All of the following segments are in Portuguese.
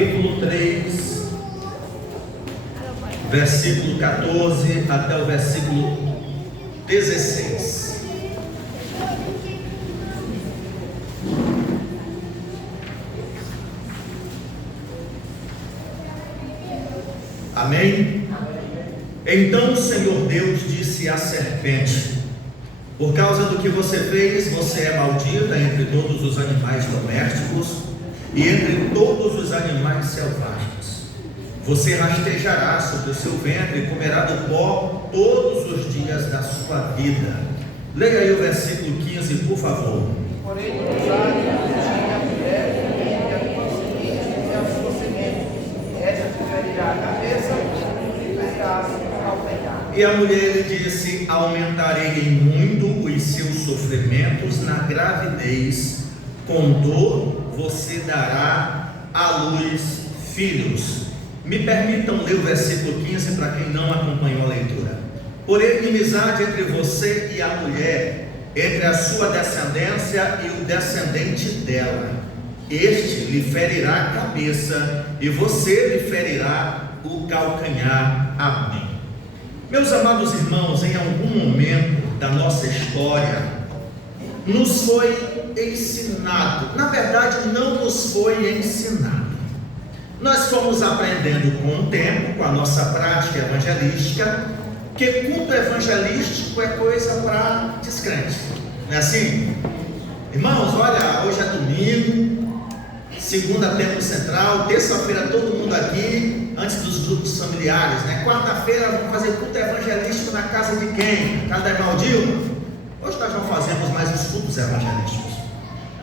capítulo 3, versículo 14 até o versículo 16. Amém? Então o Senhor Deus disse à serpente: por causa do que você fez, você é maldita entre todos os animais domésticos e entre todos os animais selvagens. Você rastejará sobre o seu ventre e comerá do pó todos os dias da sua vida. Leia aí o versículo 15, por favor. Porém, a mulher e a tua semente e a sua semente, esta te ferirá a cabeça e ferirá o calcanhar. E a mulher lhe disse: aumentarei em muito os seus sofrimentos na gravidez, com dor você dará à luz filhos. Me permitam ler o versículo 15 para quem não acompanhou a leitura. Porém, inimizade entre você e a mulher, entre a sua descendência e o descendente dela. Este lhe ferirá a cabeça e você lhe ferirá o calcanhar. Amém. Meus amados irmãos, em algum momento da nossa história, nos foi ensinado, na verdade não nos foi ensinado, nós fomos aprendendo com o tempo, com a nossa prática evangelística, que culto evangelístico é coisa para descrente, não é assim? Irmãos, olha, hoje é domingo, segunda templo central, terça-feira todo mundo aqui, antes dos grupos familiares, né? Quarta-feira vamos fazer culto evangelístico na casa de quem? Na casa da irmã Dilma. Hoje nós não fazemos mais os cultos evangelísticos,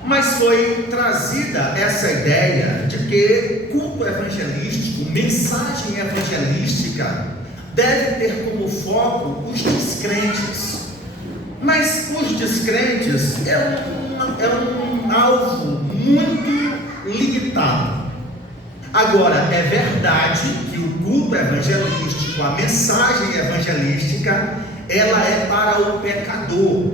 mas foi trazida essa ideia de que culto evangelístico, mensagem evangelística, deve ter como foco os descrentes. Mas os descrentes é um alvo muito limitado. Agora, é verdade que o culto evangelístico, a mensagem evangelística, ela é para o pecador.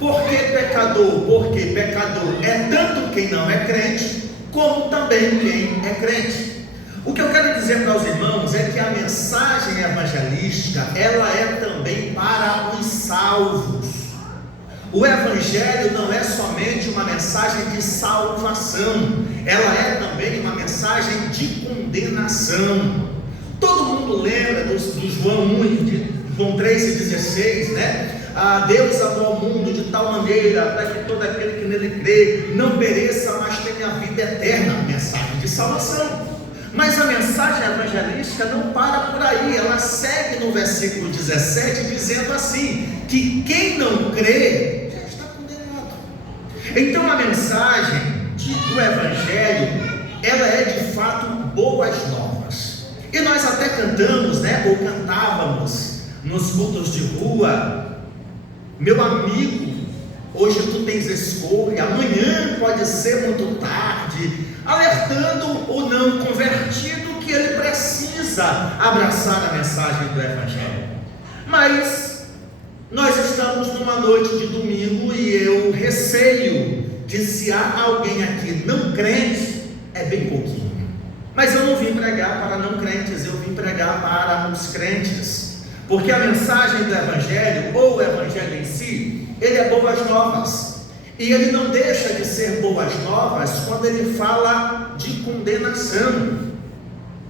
Por que pecador? Porque pecador é tanto quem não é crente, como também quem é crente. O que eu quero dizer para os irmãos é que a mensagem evangelística, ela é também para os salvos. O evangelho não é somente uma mensagem de salvação, ela é também uma mensagem de condenação. Todo mundo lembra do João 1 e João 3,16, né? Deus amou o mundo de tal maneira para que todo aquele que nele crê não pereça, mas tenha a vida eterna. Mensagem de salvação. Mas a mensagem evangelística não para por aí, ela segue no versículo 17 dizendo assim, que quem não crê já está condenado. Então a mensagem do evangelho, ela é de fato boas novas. E nós até cantamos, né, ou cantávamos nos cultos de rua: meu amigo, hoje tu tens escolha, amanhã pode ser muito tarde, alertando o não convertido que ele precisa abraçar a mensagem do evangelho. Mas nós estamos numa noite de domingo e eu receio que se há alguém aqui não crente, é bem pouquinho. Mas eu não vim pregar para não crentes, eu vim pregar para os crentes, porque a mensagem do evangelho, ou o evangelho em si, ele é boas novas. E ele não deixa de ser boas novas quando ele fala de condenação.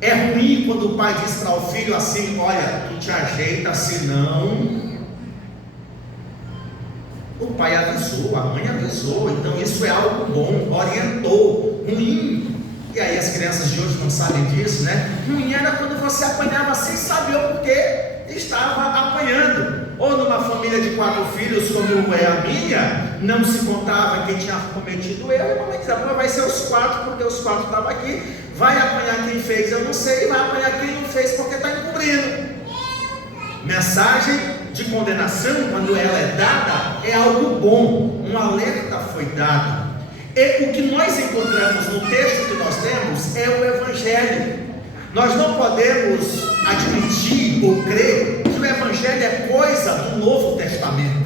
É ruim quando o pai diz para o filho assim: olha, tu te ajeita, senão. O pai avisou, a mãe avisou, então isso é algo bom, orientou. Ruim, e aí as crianças de hoje não sabem disso, né? Ruim era quando você apanhava sem saber o porquê estava apanhando. Ou numa família de 4 filhos, como é a minha, não se contava quem tinha cometido erro, e a mamãe dizia: vai ser os 4, porque os 4 estavam aqui, vai apanhar quem fez, eu não sei, vai apanhar quem não fez, porque está encobrindo. Mensagem de condenação, quando ela é dada, é algo bom, um alerta foi dado. E o que nós encontramos no texto que nós temos é o evangelho. Nós não podemos admitir ou crer que o evangelho é coisa do Novo Testamento.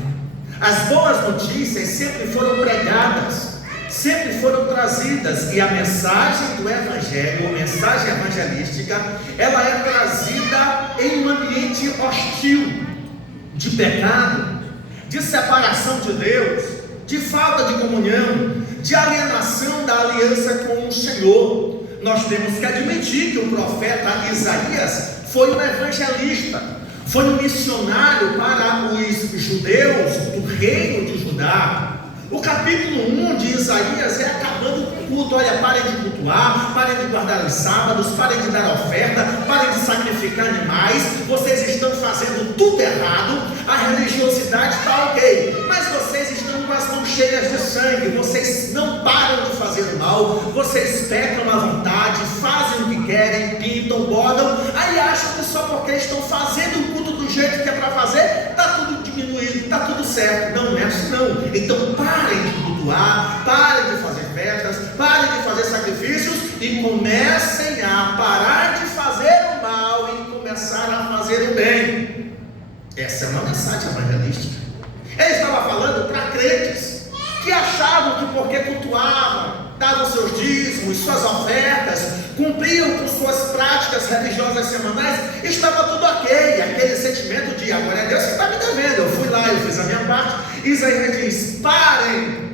As boas notícias sempre foram pregadas sempre foram trazidas, e a mensagem do Evangelho, a mensagem evangelística, ela é trazida em um ambiente hostil, de pecado, de separação de Deus, de falta de comunhão, de alienação da aliança com o Senhor. Nós temos que admitir que o profeta Isaías foi um evangelista, foi um missionário para os judeus do reino de Judá. O capítulo 1 de Isaías é acabando com o culto. Olha, parem de cultuar, parem de guardar os sábados, parem de dar oferta, parem de sacrificar animais. Vocês estão fazendo tudo errado. A religiosidade está ok, mas vocês estão com as mãos cheias de sangue. Vocês não param de fazer o mal, vocês pecam à vontade, fazem o que querem, pintam, bodam, aí acham que só porque estão fazendo o culto do jeito que é para fazer, está tudo diminuído, está tudo certo. Não é assim não. Então parem de cultuar, parem de fazer festas, parem de fazer sacrifícios e comecem a parar de fazer o mal e começar a fazer o bem. Essa é uma mensagem evangelística. Ele estava falando para crentes que achavam que porque cultuavam, davam seus dízimos, suas ofertas, cumpriam com suas práticas religiosas semanais, estava tudo ok. Aquele sentimento de agora é Deus que está me devendo, eu fui lá, eu fiz a minha parte. Isaías diz: parem.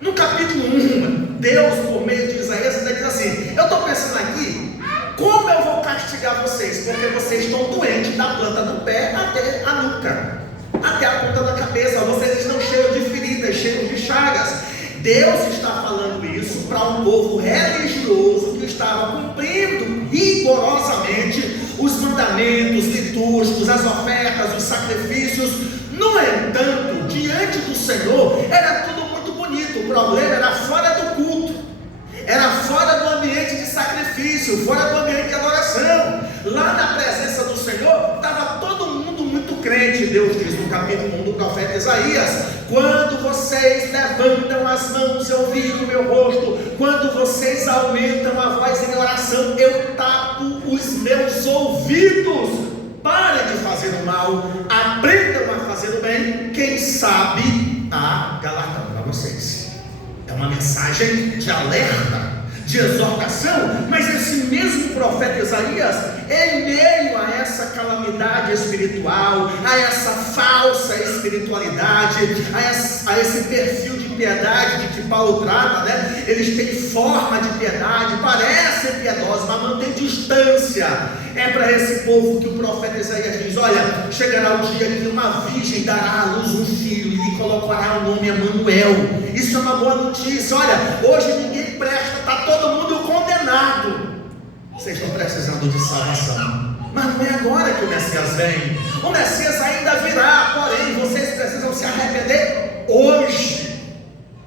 No capítulo 1, Deus, por meio de Isaías, ainda diz assim: eu estou pensando aqui, como eu vou castigar vocês? Porque vocês estão doentes da planta do pé até a nuca, até a ponta da cabeça. Vocês estão cheios de feridas, cheios de chagas. Deus está falando isso para um povo religioso que estava cumprindo rigorosamente os mandamentos litúrgicos, as ofertas, os sacrifícios. No entanto, diante do Senhor era tudo muito bonito. O problema era fora do culto, era fora do ambiente de sacrifício, fora do ambiente de adoração. Lá na presença do Senhor estava todo mundo muito crente. Deus diz no capítulo 1 do profeta Isaías: quando vocês levantam as mãos, eu viro o meu rosto. Quando vocês aumentam a voz em oração, eu tapo os meus ouvidos. Parem de fazer o mal, aprendam a fazer o bem. Quem sabe está galardoando para vocês. É uma mensagem de alerta, de exortação. Mas esse mesmo profeta Isaías, em meio a essa calamidade espiritual, a essa falsa espiritualidade, a esse perfil de piedade de que Paulo trata, né? Eles têm forma de piedade, parecem piedosos, mas mantêm distância. É para esse povo que o profeta Isaías diz: olha, chegará o dia que uma virgem dará à luz um filho e lhe colocará o nome Emanuel. Isso é uma boa notícia. Olha, hoje ninguém presta, está todo mundo condenado. Vocês estão precisando de salvação, mas não é agora que o Messias vem. O Messias ainda virá, porém vocês precisam se arrepender hoje.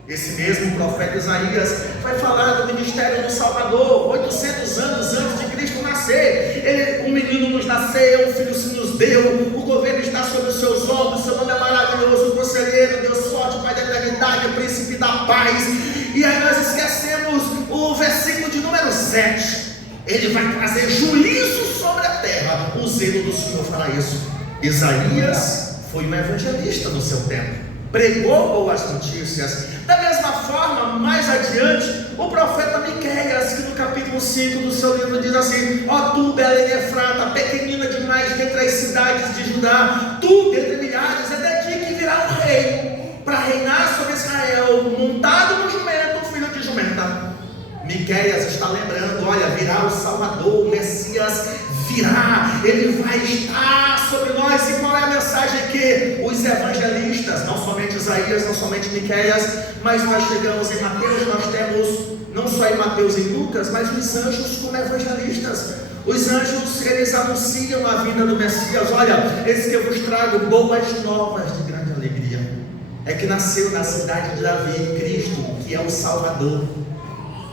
Esse mesmo profeta Isaías vai falar do ministério do Salvador, 800 anos antes de Cristo nascer. Um menino nos nasceu, um filho se nos deu, o governo está sobre os seus ombros, seu nome é maravilhoso, conselheiro, Deus forte, Pai da eternidade, príncipe da paz. E aí nós esquecemos o versículo de número 7. Ele vai trazer juízo sobre a terra. O zelo do Senhor fará isso. Isaías foi um evangelista no seu tempo, pregou boas notícias. Da mesma forma, mais adiante, o profeta Miqueias, que no capítulo 5 do seu livro diz assim: ó tu, Belém Efrata, pequenina demais dentre as cidades de Judá, tu dentre milhares, é de ti que virá um rei, para reinar sobre Israel, montado no jumento, filho de jumenta. Miqueias está lembrando: olha, virá o Salvador, o Messias virá, ele vai estar sobre nós. E qual é a mensagem que os evangelistas, não somente Isaías, não somente Miqueias, mas nós chegamos em Mateus, nós temos não só em Mateus e em Lucas, mas os anjos como evangelistas. Os anjos, eles anunciam a vinda do Messias. Olha, esse que eu vos trago boas novas de grande alegria, é que nasceu na cidade de Davi Cristo, que é o Salvador.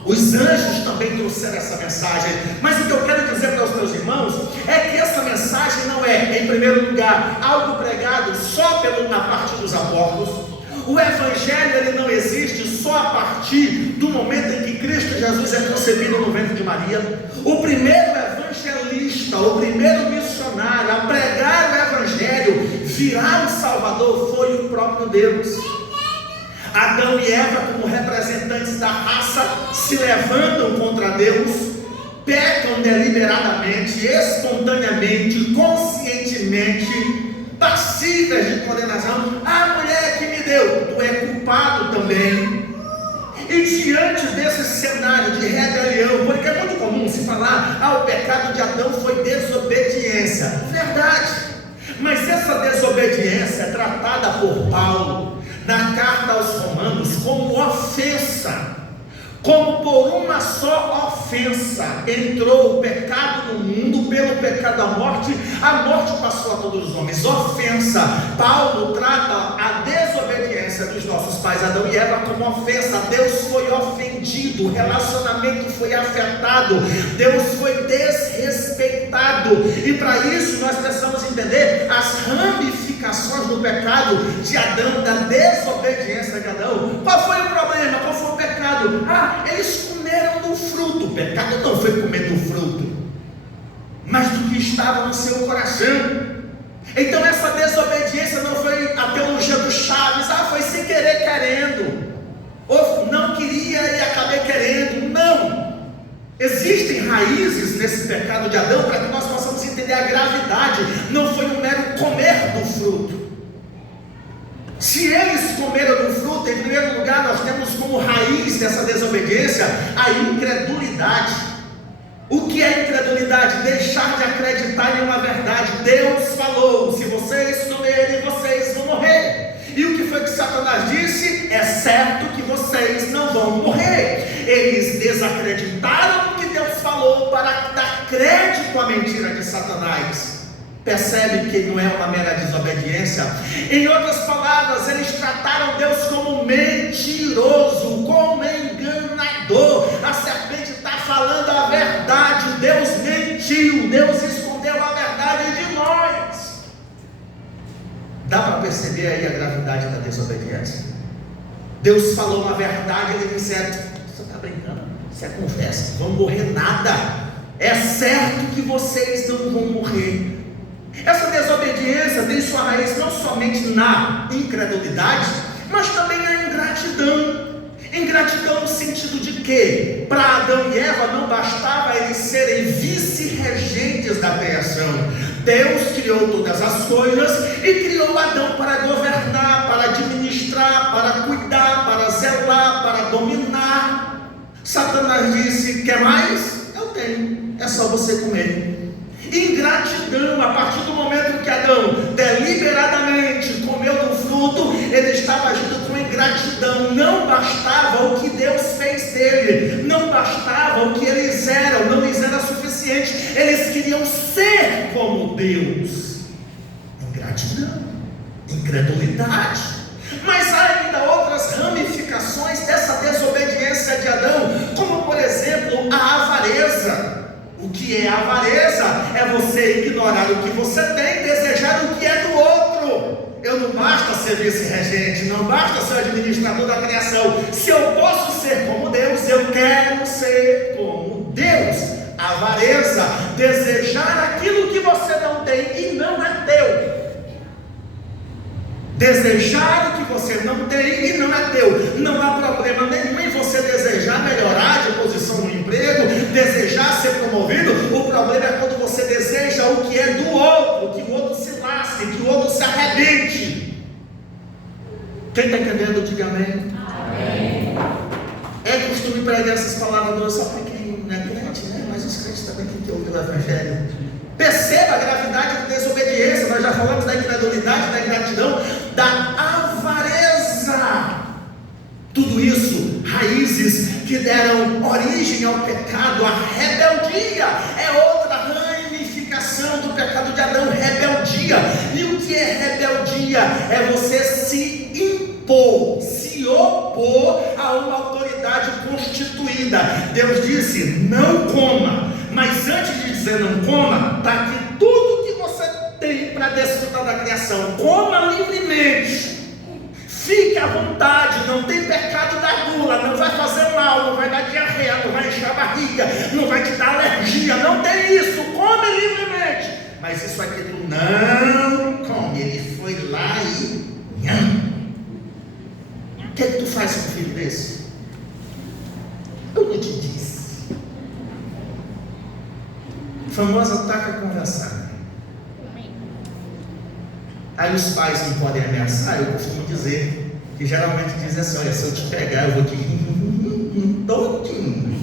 Os anjos também trouxeram essa mensagem. Mas o que eu quero dizer para os meus irmãos é que essa mensagem não é, em primeiro lugar, algo pregado só na parte dos apóstolos. O evangelho, ele não existe só a partir do momento em que Cristo Jesus é concebido no ventre de Maria. O primeiro evangelista, o primeiro missionário a pregar o evangelho, virar o Salvador, foi o próprio Deus. Adão e Eva, como representantes da raça, se levantam contra Deus, pecam deliberadamente, espontaneamente, conscientemente, passíveis de condenação. A mulher que me deu, tu é culpado também. E diante desse cenário de rebelião, porque é muito comum se falar, o pecado de Adão foi desobediência. Verdade, mas essa desobediência é tratada por Paulo na carta aos Romanos como ofensa. Como por uma só ofensa entrou o pecado no mundo, pelo pecado a morte passou a todos os homens. Ofensa. Paulo trata a desobediência dos nossos pais Adão e Eva como ofensa. Deus foi ofendido, o relacionamento foi afetado, Deus foi desrespeitado, e para isso nós precisamos entender as ramificações do pecado de Adão, da desobediência de Adão. Qual foi o problema? Qual foi o pecado? Eles comeram do fruto. O pecado não foi comer do fruto, mas do que estava no seu coração. Então essa desobediência não foi a teologia do Chaves, foi sem querer querendo, ou não queria e acabei querendo. Não, existem raízes nesse pecado de Adão para que nós possamos entender a gravidade. Não foi um mero comer do fruto. Se eles comeram do fruto, em primeiro lugar, nós temos como raiz dessa desobediência a incredulidade. O que é incredulidade? Deixar de acreditar em uma verdade. Deus falou: se vocês comerem, vocês vão morrer. E o que foi que Satanás disse? É certo que vocês não vão morrer. Eles desacreditaram no que Deus falou para dar crédito à mentira de Satanás. Percebe que não é uma mera desobediência? Em outras palavras, eles trataram Deus como mentiroso, como enganador. A serpente está falando a verdade. Deus mentiu, Deus escondeu a verdade de nós. Dá para perceber aí a gravidade da desobediência? Deus falou uma verdade, ele disse: você está brincando, isso é conversa, não vão morrer nada, é certo que vocês não vão morrer. Essa desobediência tem sua raiz não somente na incredulidade, mas também na ingratidão. Ingratidão no sentido de que, para Adão e Eva, não bastava eles serem vice-regentes da criação. Deus criou todas as coisas e criou Adão para governar, para administrar, para cuidar, para zelar, para dominar. Satanás disse: quer mais? Eu tenho, é só você comer. Ingratidão. A partir do momento que Adão deliberadamente comeu do fruto, ele estava agindo com ingratidão. Não bastava o que Deus fez dele, não bastava o que eles eram, não lhes era suficiente, eles queriam ser como Deus. Ingratidão, incredulidade. Mas há ainda outras ramificações dessa desobediência de Adão, como por exemplo a avareza. O que é a avareza? É você ignorar o que você tem, desejar o que é do outro. Eu não basta ser vice-regente, não basta ser administrador da criação. Se eu posso ser como Deus, eu quero ser como Deus. Avareza, desejar aquilo que você não tem e não é teu. Desejar o que você não tem e não é teu. Não há problema nenhum em você desejar melhorar de posição no emprego, desejar ser promovido. O problema é quando você deseja o que é do outro, que o outro se lasque, que o outro se arrebente. Quem está entendendo, diga amém. Amém. É costume pregar essas palavras só para quem não é crente, né? Mas os crentes também têm que ouvir o Evangelho. Perceba a gravidade da desobediência. Nós já falamos da incredulidade, da ingratidão, da avareza. Tudo isso, raízes que deram origem ao pecado. A rebeldia é outra ramificação do pecado de Adão, rebeldia. E o que é rebeldia? É você se impor, se opor a uma autoridade constituída. Deus disse: não coma. Mas antes de dizer não coma, está aqui tudo que você tem para desfrutar da criação. Coma livremente. Fique à vontade, não tem pecado da gula, não vai fazer mal, não vai dar diarreia, não vai encher a barriga, não vai te dar alergia, não tem isso, come livremente. Mas isso aqui tu não come. Ele foi lá e... O que tu famosa taca conversada. Aí os pais não podem ameaçar. Eu costumo dizer, que geralmente dizem assim: olha, se eu te pegar, eu vou te todinho.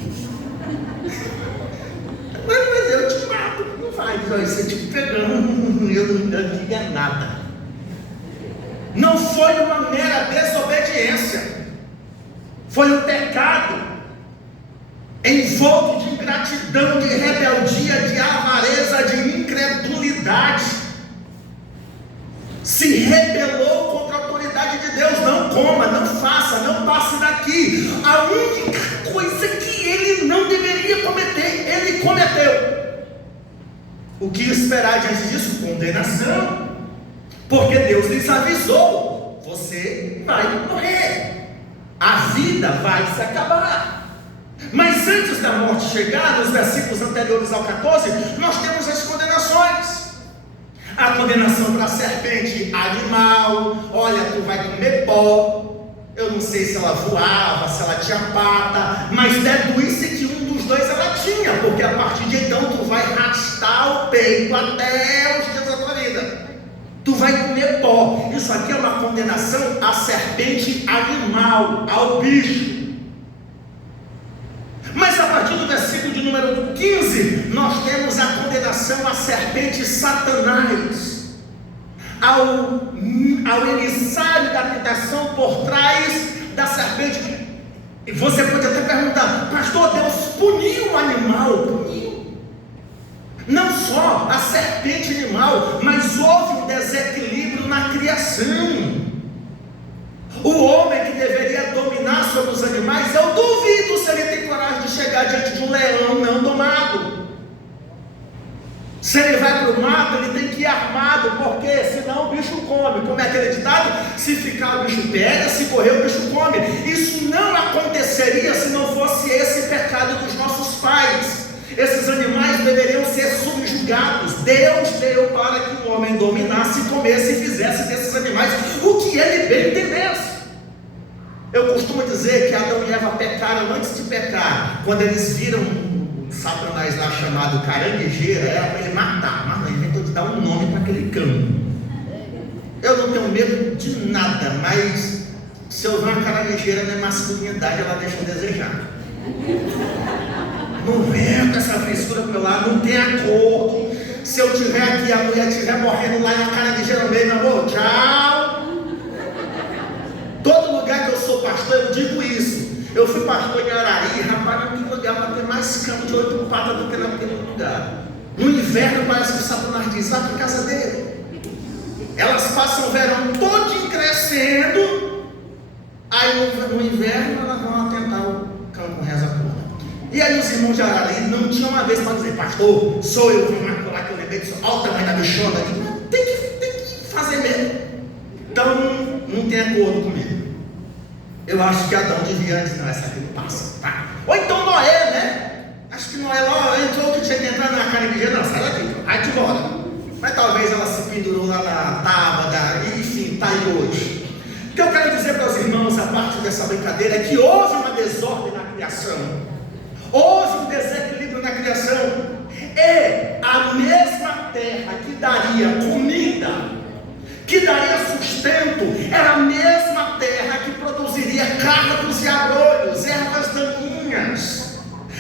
Mas eu te mato. Não vai, olha, se eu te pegando, eu não diga nada. Não foi uma mera desobediência, foi um pecado envolto de ingratidão, de rebeldia, de avareza, de incredulidade. Se rebelou contra a autoridade de Deus. Não coma, não faça, não passe daqui. A única coisa que ele não deveria cometer, ele cometeu. O que esperar diante disso? Condenação. Porque Deus lhes avisou: você vai morrer, a vida vai se acabar. Mas antes da morte chegar, nos versículos anteriores ao 14, nós temos as condenações. A condenação para a serpente animal: olha, tu vai comer pó. Eu não sei se ela voava, se ela tinha pata, mas deduz-se que um dos dois ela tinha, porque a partir de então tu vai arrastar o peito até os dias da tua vida. Tu vai comer pó. Isso aqui é uma condenação à serpente animal, ao bicho. Mas a partir do versículo de número 15, nós temos a condenação à serpente Satanás, ao emissário da tentação por trás da serpente. E você pode até perguntar: pastor, Deus puniu o animal? Puniu. Não só a serpente animal, mas houve um desequilíbrio na criação. O homem que deveria dominar sobre os animais, eu duvido se ele tem coragem de chegar diante de um leão não domado. Se ele vai para o mato, ele tem que ir armado, porque senão o bicho come. Como é aquele ditado: se ficar o bicho pega, se correr o bicho come. Isso não aconteceria se não fosse esse pecado dos nossos pais. Esses animais deveriam ser subjugados. Deus deu para que o homem dominasse, comesse e fizesse desses animais o que ele bem entendesse. Eu costumo dizer que Adão e Eva pecaram antes de pecar. Quando eles viram Satanás lá chamado caranguejeira, era para ele matar. Mas ele inventou de dar um nome para aquele cão. Eu não tenho medo de nada, mas se eu ver uma caranguejeira na masculinidade, ela deixa a desejar. Não vem com essa frescura pro meu lado, não tem acordo. Se eu tiver aqui, a mulher estiver morrendo lá na caranguejeira no meio, meu amor, tchau. Todo lugar que eu sou pastor, eu digo isso. Eu fui pastor em Arari, rapaz, não tem lugar para ter mais cama de 8 patas do que naquele lugar. No inverno parece que o Satanás diz: vai para casa dele. Elas passam o verão todinho crescendo, aí no inverno elas vão atentar o campo reza toda. E aí os irmãos de Arari não tinham uma vez para dizer: pastor, sou eu, vim lá que eu lembrei disso, olha o tamanho da bichona aqui. Tem que fazer mesmo. Então não tem acordo comigo. Eu acho que Adão devia dizer: não, essa aqui não passa, tá? Ou então Noé, né? Acho que Noé lá entrou que tinha que entrar na caranguejeira, não, sai daqui, vai-te embora. Mas talvez ela se pendurou lá na tábua, enfim, está aí hoje. O que eu quero dizer para os irmãos, a parte dessa brincadeira, é que houve uma desordem na criação, houve um desequilíbrio na criação, e a mesma terra que daria comida, que daria sustento, era a mesma terra que produziria cardos e abrolhos, ervas daninhas.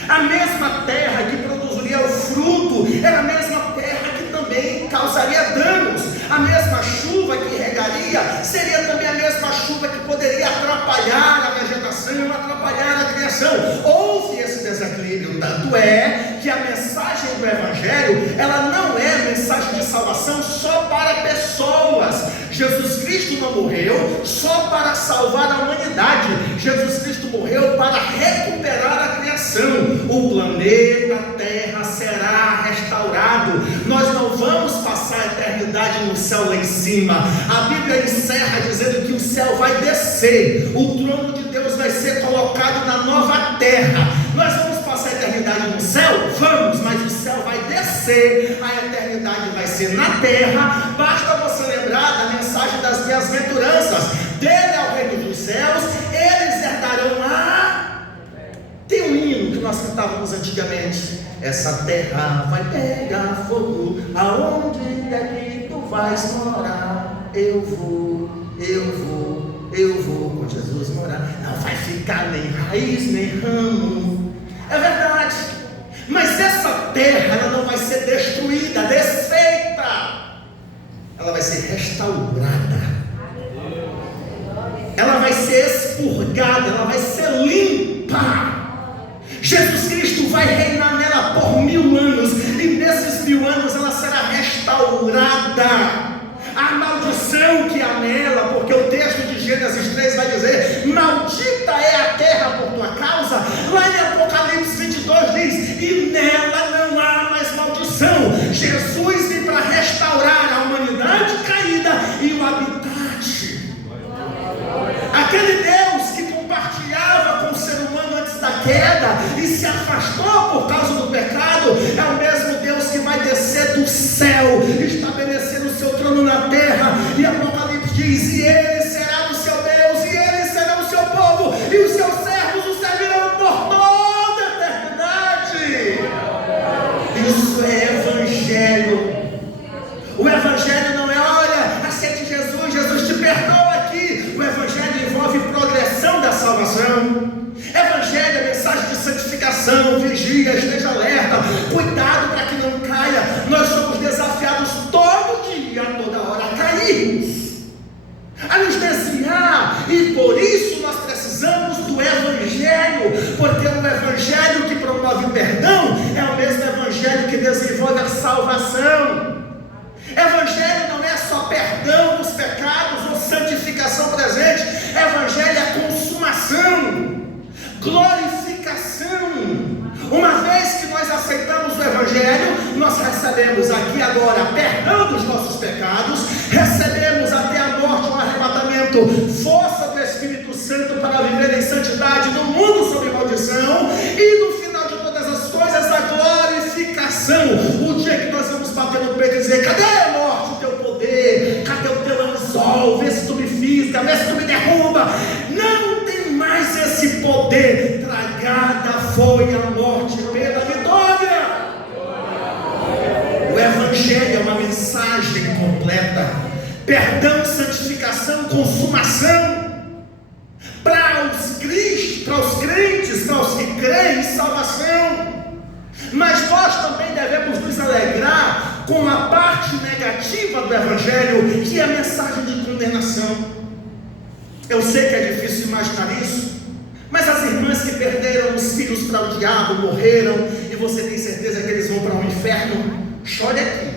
A mesma terra que produziria o fruto, era a mesma terra que também causaria danos. A mesma chuva que regaria, seria também a mesma chuva que poderia atrapalhar a vegetação, atrapalhar a criação. Houve esse desequilíbrio, tanto é que a mensagem do Evangelho, ela não é mensagem de salvação só para pessoas. Jesus Cristo não morreu só para salvar a humanidade. Jesus Cristo morreu para recuperar a criação. O planeta Terra será restaurado. Nós não vamos passar a eternidade no céu lá em cima. A Bíblia encerra dizendo que o céu vai descer, o trono de Deus vai ser colocado na nova terra. Nós vamos passar a eternidade no céu? Vamos, mas o céu vai descer, a eternidade vai ser na terra. Basta você lembrar da mensagem das bem-aventuranças: dele é o reino dos céus, eles herdarão a... Tem um hino que nós cantávamos antigamente: essa terra vai pegar fogo, aonde é que tu vais morar? Eu vou com Jesus morar. Não vai ficar nem raiz, nem ramo. É verdade, mas essa terra, ela não vai ser destruída, desfeita. Ela vai ser restaurada. Ela vai ser expurgada, ela vai ser limpa. Jesus Cristo vai reinar nela por 1000 anos, e nesses 1000 anos ela será restaurada. A maldição que há nela, porque o texto de Gênesis 3 vai dizer: maldita é a terra por tua causa. Lá em Apocalipse 22 diz: e nela não há mais maldição. Jesus vem para restaurar a humanidade caída e o habitat. Aquele Deus que compartilhava com o ser humano antes da queda e se afastou por causa do pecado, é o mesmo Deus que vai descer do céu, estabelecer o seu trono na terra. E Apocalipse diz: e ele será o seu Deus, e ele será o seu povo, e os seus servos o servirão por toda a eternidade. Isso é evangelho. O evangelho não é: olha, aceite Jesus, Jesus te perdoa aqui. O evangelho envolve progressão da salvação. Evangelho é mensagem de santificação. Vigia, esteja alerta, cuidado para que não caia. Nós somos desafiados todo dia, toda hora, a cairmos, a nos desviar, e por isso nós precisamos do evangelho, porque o evangelho que promove perdão é o mesmo evangelho que desenvolve a salvação. Evangelho não é só perdão dos pecados ou santificação presente. Evangelho é consumação, glorificação. Uma vez que nós aceitamos o evangelho, nós recebemos aqui agora perdão dos nossos pecados, recebemos até a morte, o arrebatamento, força do Espírito Santo para viver em santidade no mundo sob maldição, e no final de todas as coisas, a glorificação. O dia que nós vamos bater no peito e dizer: cadê a morte, o teu poder? Cadê o teu anzol? Vê se tu me fisga, vê se tu me derruba. Não tem mais esse poder. Tragada foi a morte pela vitória. O evangelho é uma mensagem completa: perdão, santificação, consumação. Para os crentes, para os que creem, salvação. Mas nós também devemos nos alegrar com a parte negativa do evangelho, que é a mensagem de condenação. Eu sei que é difícil imaginar isso, mas as irmãs que perderam os filhos para o diabo, morreram, e você tem certeza que eles vão para o inferno, chore aqui.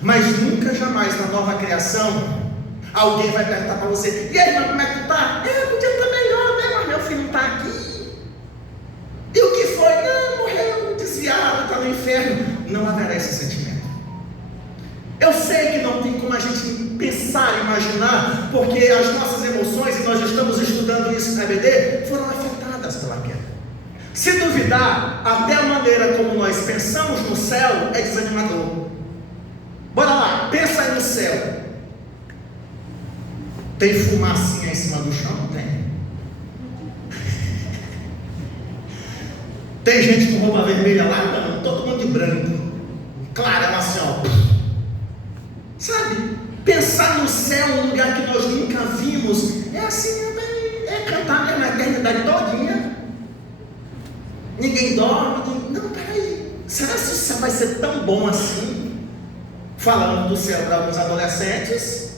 Mas nunca, jamais na nova criação, alguém vai perguntar para você: e aí, irmã, como é que tu está? Podia estar melhor, né? Mas meu filho não está aqui. E o que foi? Não, morreu, desviado, está no inferno. Não haverá esse sentimento. Eu sei que não tem como a gente pensar, imaginar, porque as nossas emoções, e nós estamos estudando isso na EBD, foram afetadas pela queda. Se duvidar, até a maneira como nós pensamos no céu é desanimador. Bora lá, pensa aí no céu. Tem fumacinha em cima do chão? Tem. Tem gente com roupa vermelha lá? Não, todo mundo de branco. Clarão assim, ó. Sabe? Pensar no céu, um lugar que nós nunca vimos, é assim, é cantar mesmo a eternidade todinha. Ninguém dorme. Não, peraí. Será que o céu vai ser tão bom assim? Falando do céu para alguns adolescentes,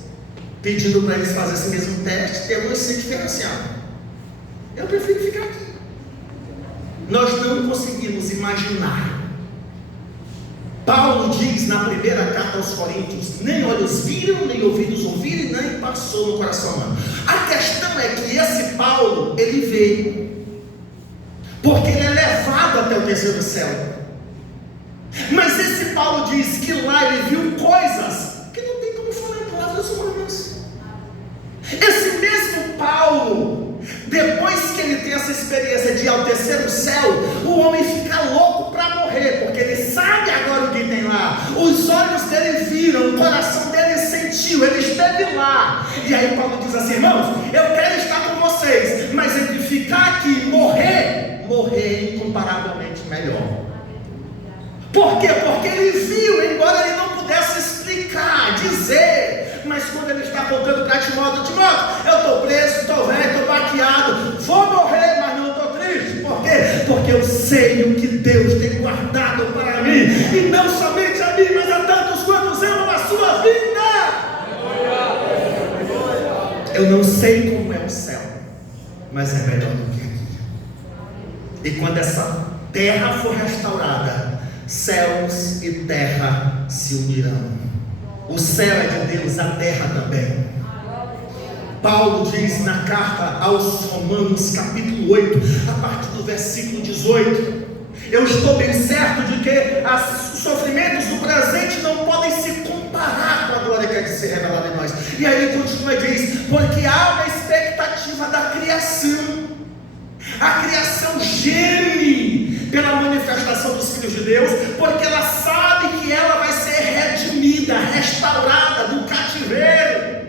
pedindo para eles fazerem esse mesmo teste, tem alguns se diferenciando. Eu prefiro ficar aqui. Nós não conseguimos imaginar. Paulo diz na primeira carta aos Coríntios: nem olhos viram, nem ouvidos ouviram, e nem passou no coração humano. A questão é que esse Paulo, ele veio, porque ele é levado até o terceiro céu. Mas esse Paulo diz que lá ele viu coisas que não tem como falar em palavras humanas. Esse mesmo Paulo, depois que ele tem essa experiência de ir ao terceiro céu, o homem fica louco para morrer, porque ele sabe agora o que tem lá. Os olhos dele viram, o coração dele sentiu, ele esteve lá. E aí Paulo diz assim: irmãos, eu quero estar com vocês, mas entre ficar aqui e morrer, é incomparavelmente melhor. Por quê? Porque ele viu, embora ele não pudesse explicar, dizer, mas quando ele está contando para Timóteo, eu estou preso, estou velho, estou baqueado, vou morrer, mas não estou triste. Por quê? Porque eu sei o que Deus tem guardado para mim, e não somente a mim, mas a tantos quantos amam a sua vida. Eu não sei como é o céu, mas é melhor do que aqui. E quando essa terra for restaurada, céus e terra se unirão. O céu é de Deus, a terra também. Paulo diz na carta aos Romanos, capítulo 8, a partir do versículo 18: eu estou bem certo de que os sofrimentos do presente não podem se comparar com a glória que há de ser revelada em nós. E aí ele continua e diz: porque há uma expectativa da criação. A criação geme pela manifestação dos filhos de Deus, porque ela sabe que ela vai ser redimida, restaurada do cativeiro.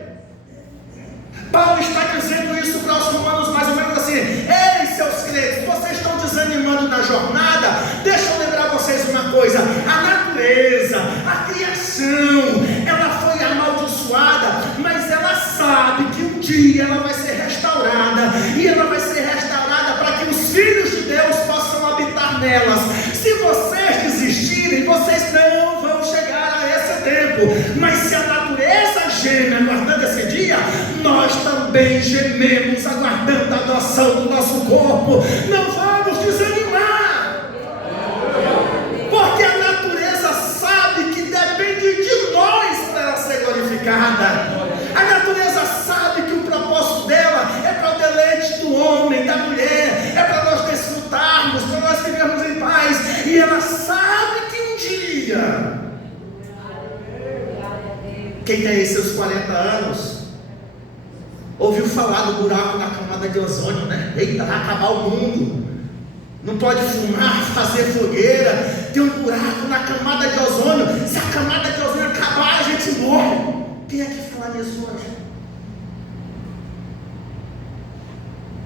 Paulo está dizendo isso para os romanos mais ou menos assim: ei, seus crentes, vocês estão desanimando na jornada? Deixa eu lembrar vocês uma coisa: a natureza, a criação, ela foi amaldiçoada, mas ela sabe que um dia ela vai ser restaurada, e ela vai ser restaurada para que os filhos de Deus possam habitar nelas. Se vocês desistirem, vocês não vão chegar a esse tempo, mas se a natureza geme aguardando esse dia, nós também gememos aguardando a adoção do nosso corpo. Não vamos desanimar, porque a natureza sabe que depende de nós para ela ser glorificada. A natureza sabe que o propósito dela é para o deleite do homem, da mulher, é para nós desfrutarmos, para nós vivermos em paz, e ela sabe que um dia, quem tem aí seus 40 anos, ouviu falar do buraco na camada de ozônio, né? Eita, vai acabar o mundo, não pode fumar, fazer fogueira, tem um buraco na camada de ozônio. Se a camada de ozônio acabar, a gente morre. Quem é que fala nisso hoje?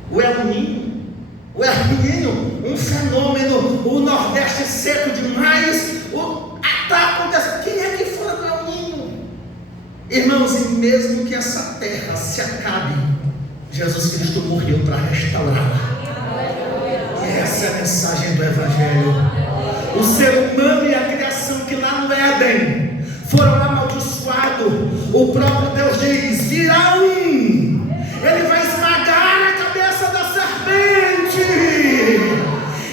O El Niño, um fenômeno, o Nordeste seco demais, está acontecendo. Quem é que fala do El Niño? Irmãos, e mesmo que essa terra se acabe, Jesus Cristo morreu para restaurá-la. E essa é a mensagem do Evangelho. O ser humano e a criação que lá no Éden foram amaldiçoados, o próprio Deus diz: virá ele vai esmagar a cabeça da serpente.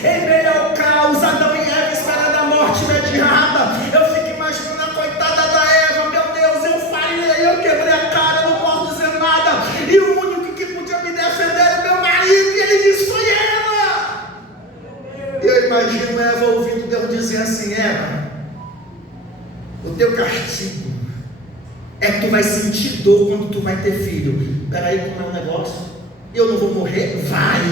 Em meio ao caos, Adão e Eva esperando a morte imediata. Eu fico imaginando a coitada da Eva: meu Deus, eu falhei, eu quebrei a cara, eu não posso dizer nada, e o único que podia me defender era meu marido, e ele disse: foi ela. Eu imagino Eva ouvindo Deus dizer assim: Eva, o teu castigo é que tu vai sentir dor quando tu vai ter filho. Peraí, como é o negócio? Eu não vou morrer? Vai,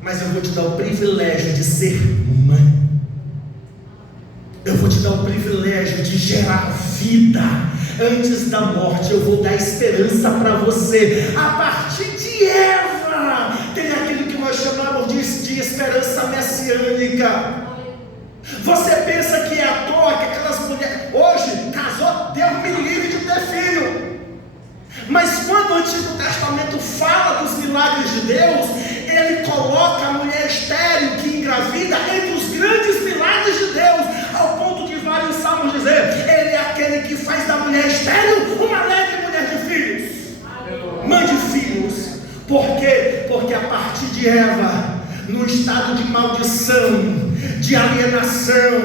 mas eu vou te dar o privilégio de ser mãe. Eu vou te dar o privilégio de gerar vida antes da morte. Eu vou dar esperança para você. A partir de Eva tem aquilo que nós chamamos de esperança messiânica. Você pensa que é à toa que aquelas mulheres hoje casou, Deus me livre de ter filho. Mas quando o Antigo Testamento fala dos milagres de Deus, ele coloca a mulher estéril que engravida entre os grandes milagres de Deus, ao ponto de vários salmos dizer: ele é aquele que faz da mulher estéril uma alegre mulher de filhos, mãe de filhos. Por quê? Porque a partir de Eva, num estado de maldição, de alienação,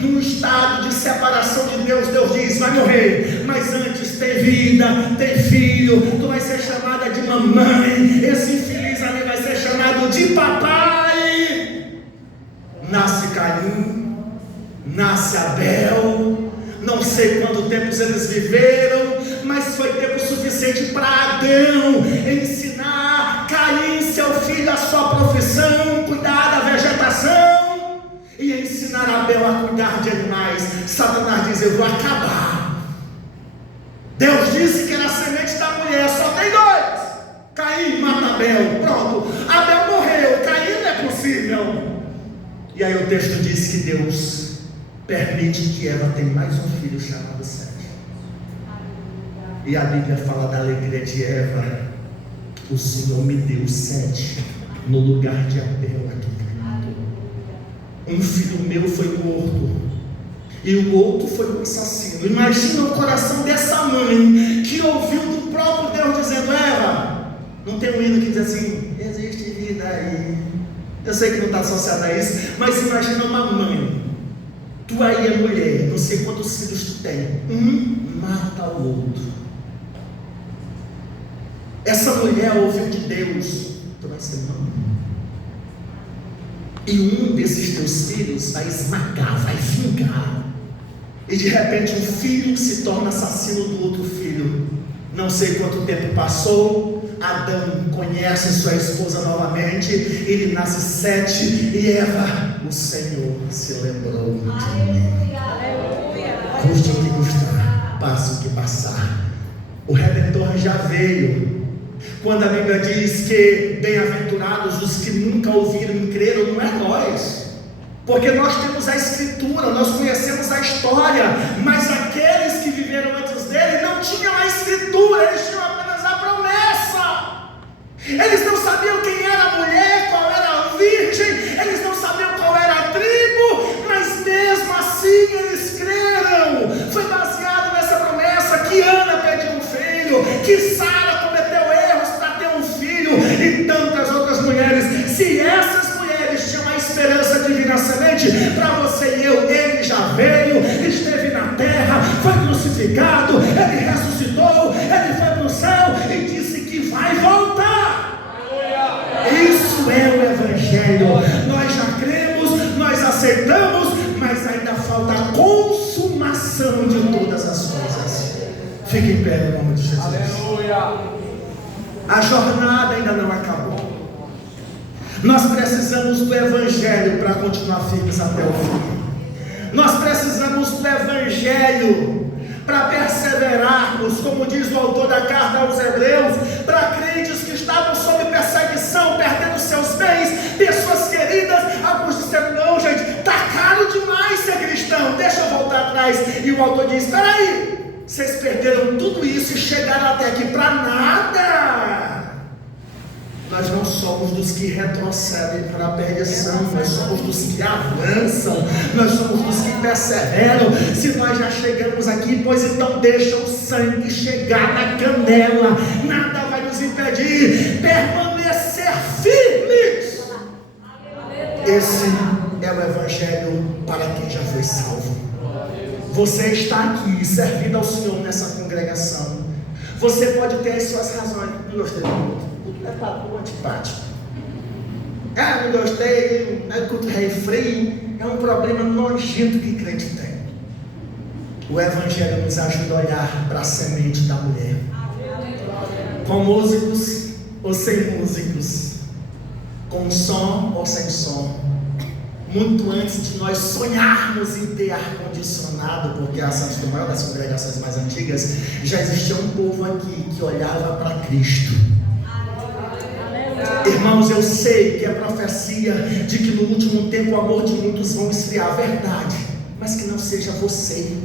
num estado de separação de Deus, Deus diz: vai morrer, mas antes tem vida, tem filho, tu vai ser chamada de mamãe, esse infeliz ali vai ser chamado de papai. Nasce Caim, nasce Abel, não sei quanto tempo eles viveram, mas foi tempo suficiente para Adão ensinar Caim, seu filho, a sua profissão, cuidar da vegetação, e ensinar Abel a cuidar de animais. Satanás diz: eu vou acabar. Deus disse que era a semente da mulher, só tem dois. Caim mata Abel, pronto. Abel morreu, Caim não é possível. E aí o texto diz que Deus permite que Eva tenha mais um filho chamado Sete. E a Bíblia fala da alegria de Eva: o Senhor me deu Sete no lugar de Abel aqui. Um filho meu foi morto e o outro foi um assassino. Imagina o coração dessa mãe que ouviu do próprio Deus dizendo: Eva, não tem um hino que diz assim: existe vida aí. Eu sei que não está associado a isso, mas imagina uma mãe: tu aí é mulher, não sei quantos filhos tu tem, mata o outro. Essa mulher ouviu de Deus: tu vai ser mãe, e um desses teus filhos vai esmagar, vai vingar. E de repente um filho se torna assassino do outro filho. Não sei quanto tempo passou, Adão conhece sua esposa novamente, ele nasce Sete, e Eva: o Senhor se lembrou de mim. Custe o que custar, passe o que passar, o Redentor já veio. Quando a Bíblia diz que bem-aventurados os que nunca ouviram e creram, não é nós, porque nós temos a Escritura, nós conhecemos a história, mas aqueles que viveram antes dele não tinham a Escritura, eles tinham apenas a promessa. Eles não sabiam quem era a mulher, qual era a virgem, eles não sabiam qual era a tribo, mas mesmo assim eles creram. Foi baseado nessa promessa que Ana pediu um filho, que Sara cometeu erros para ter um filho, e tantas outras mulheres. Se essas mulheres tinham a esperança de vir na semente, para você e eu, ele já veio, esteve na terra, foi crucificado, ele ressuscitou, ele foi para o céu e disse que vai voltar. Isso é o Evangelho. Nós já cremos, nós aceitamos, mas ainda falta a consumação de todas as coisas. Fique em pé no nome de Jesus. Aleluia. A jornada ainda não acabou. Nós precisamos do Evangelho para continuar firmes até o fim. Nós precisamos do Evangelho para perseverarmos, como diz o autor da carta aos Hebreus, para crentes que estavam sob perseguição, perdendo seus bens, pessoas queridas. Alguns disseram: não, gente, está caro demais ser cristão, deixa eu voltar atrás. E o autor diz: espera aí, vocês perderam tudo isso e chegaram até aqui para nada. Nós não somos dos que retrocedem para a perdição, nós somos dos que avançam, nós somos dos que perseveram. Se nós já chegamos aqui, pois então deixa o sangue chegar na canela, nada vai nos impedir, permanecer firmes. Esse é o Evangelho para quem já foi salvo. Você está aqui servindo ao Senhor nessa congregação. Você pode ter as suas razões. Não gostei muito, é papo antipático. Não gostei, é culto rei frio. É um problema nojento que crente tem. O Evangelho nos ajuda a olhar para a semente da mulher, com músicos ou sem músicos, com som ou sem som. Muito antes de nós sonharmos em ter ar-condicionado, porque a Santos, uma das congregações mais antigas, já existia um povo aqui que olhava para Cristo. Irmãos, eu sei que é profecia de que no último tempo o amor de muitos vão esfriar, verdade, mas que não seja você,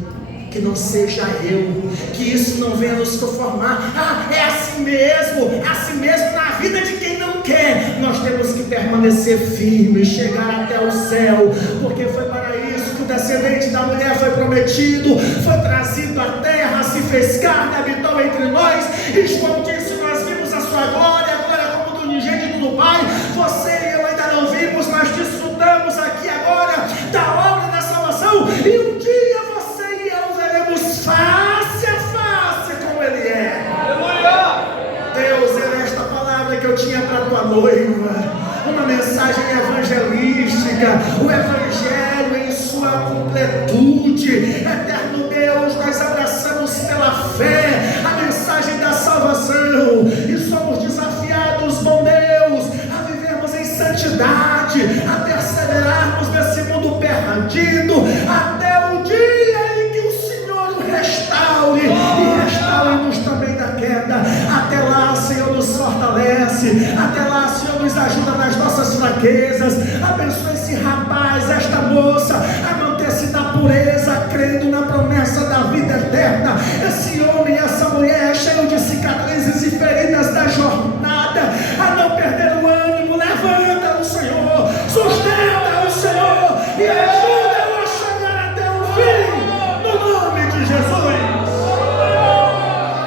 que não seja eu, que isso não venha nos conformar. É assim mesmo na vida de quem não quer. Nós temos que permanecer firmes, chegar até o céu, porque foi para isso que o descendente da mulher foi prometido, foi trazido à terra, se fez carne, habitou entre nós, e João disse: nós vimos a sua glória, a glória como do unigênito do Pai. Você e eu ainda não vimos, mas desfrutamos aqui agora da obra da salvação, e um dia você e eu veremos face a face como Ele é. Aleluia! Deus, era esta palavra que eu tinha para a tua noiva, uma mensagem evangelística, o Evangelho em sua completude. Eterno Deus, nós abraçamos pela fé a mensagem da salvação e somos desafiados, bom Deus, a vivermos em santidade, a perseverarmos nesse mundo perdido, até o dia em que o Senhor o restaure e restaure-nos também da queda. Até lá, Senhor, nos fortalece, até lá, Senhor, nos ajuda nas nossas fraquezas. Abençoe esse rapaz, esta moça, a manter-se da pureza, crendo na promessa da vida eterna. Esse homem